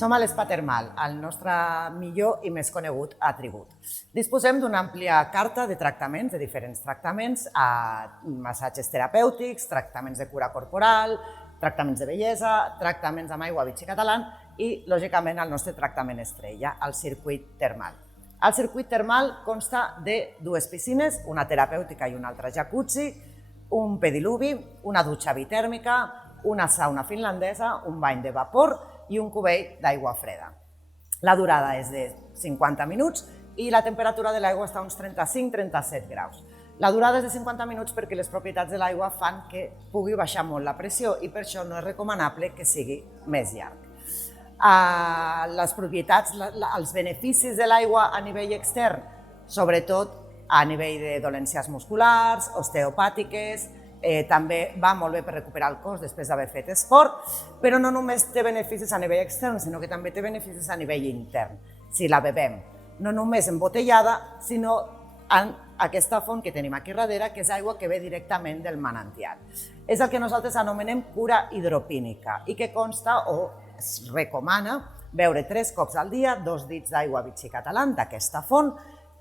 Som a l'Spa Termal, el nostre millor i més conegut atribut. Disposem d'una àmplia carta de tractaments, de diferents tractaments, massatges terapèutics, tractaments de cura corporal, tractaments de bellesa, tractaments amb aigua Vichy Catalan i, lògicament, el nostre tractament estrella, el circuit termal. El circuit termal consta de dues piscines, una terapèutica i una altra jacuzzi, un pediluvi, una dutxa bitèrmica, una sauna finlandesa, un bany de vapor i un cubell d'aigua freda. La durada és de 50 minuts i la temperatura de l'aigua està a uns 35-37 graus. La durada és de 50 minuts perquè les propietats de l'aigua fan que pugui baixar molt la pressió i per això no és recomanable que sigui més llarg. Les propietats, els beneficis de l'aigua a nivell extern, sobretot a nivell de dolències musculars, osteopàtiques, també va molt bé per recuperar el cos després d'haver fet esport, però no només té beneficis a nivell extern, sinó que també té beneficis a nivell intern. Si la bevem, no només embotellada, sinó en aquesta font que tenim aquí darrere, que és aigua que ve directament del manantial. És el que nosaltres anomenem cura hidropínica i que consta o es recomana beure 3 cops al dia, 2 dits d'aigua Vichy Catalan d'aquesta font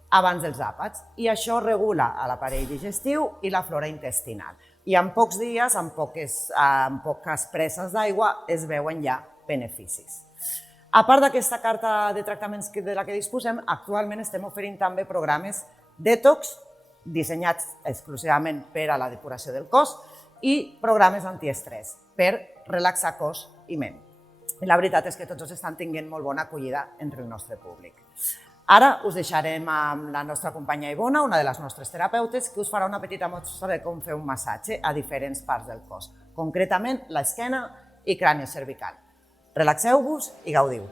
abans dels àpats, i això regula l'aparell digestiu i la flora intestinal. I en pocs dies, en poques preses d'aigua, es veuen ja beneficis. A part d'aquesta carta de tractaments de la que disposem, actualment estem oferint també programes detox, dissenyats exclusivament per a la depuració del cos, i programes antiestrès, per relaxar cos i ment. I la veritat és que tots els estan tenint molt bona acollida entre el nostre públic. Ara us deixarem amb la nostra companya Ivona, una de les nostres terapeutes, que us farà una petita mostra de com fer un massatge a diferents parts del cos, concretament l'esquena i cràneo cervical. Relaxeu-vos i gaudiu!